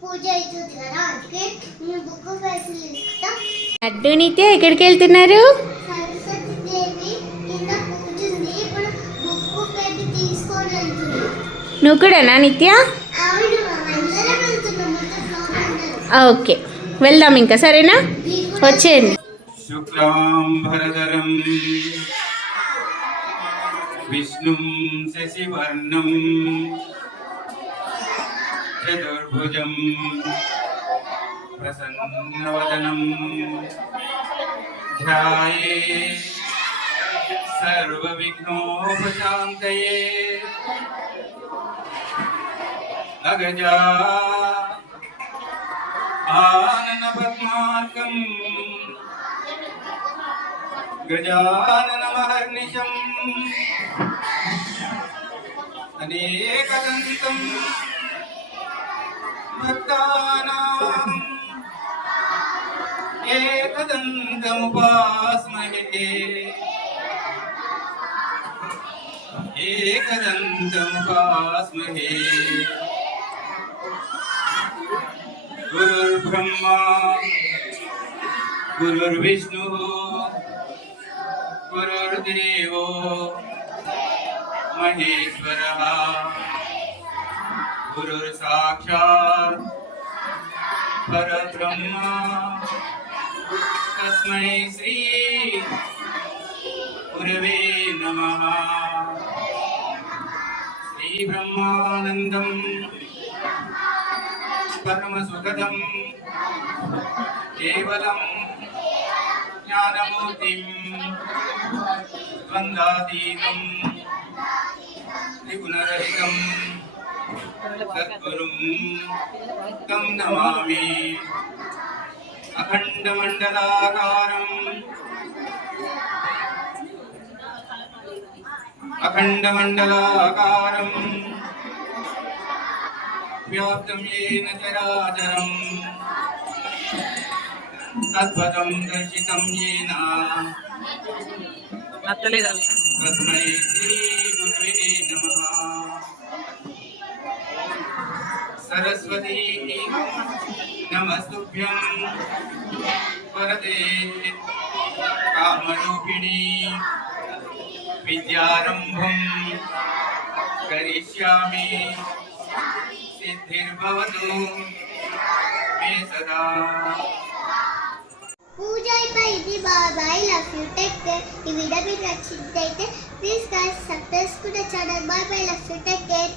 పూజ అవుతుంది కదా, అందుకే నేను బుక్ పైసలు ఇస్తా. అడ్డు నిత్య ఎక్కడికి వెళ్తున్నారు? సరస్వతి దేవి కింద పూజ ఉంది, ఇప్పుడు బుక్ పెట్టి తీసుకొని వెళ్తున్నాను. నువ్వు కూడానా నిత్య? అవును, అందరం వెళ్తున్నాం, మొత్తం ఫ్లోర్ అందరం. ఓకే, వెళ్దాం ఇంకా. సరేనా, వచ్చేయండి. శుక్లాంబరధరం విష్ణుం శశివర్ణం చతుర్భుజం ప్రసన్నవదనం ధ్యాయేత్ సర్వవిఘ్నోపశాంతయే. అగజా ఆనన పద్మార్కం గజాననమహర్నిశం అనేకదంతం భక్తానాం ఏకదంతముపాస్మహే. ఏకదంతముపాస్మహే. గురుర్బ్రహ్మా గురుర్విష్ణుః గురుర్దేవో మహేశ్వరః. గురుర్సాక్షాత్ పరబ్రహ్మ తస్మై శ్రీ గురవే నమః. శ్రీ బ్రహ్మానందం పరమసుఖదం కేవలం జ్ఞానమూర్తిం ద్వంద్వాతీతం త్రిగుణరహితం సద్గురుం తం నమామి. అఖండమండలాకారం వ్యాప్తం येन చరాచరం తద్వతం దర్శితం येन తస్మై శ్రీ గురవే నమః. సరస్వతీ నమస్తుభ్యం వరదే కామరూపిణి విద్యారంభం కరిష్యామి సిద్ధిర్భవతు మే సదా. పూజ అయిపోయింది. Bye, love you, take care. ఈ వీడియో మీకు నచ్చినట్లయితే please guys subscribe to the channel. Bye, love you, take care.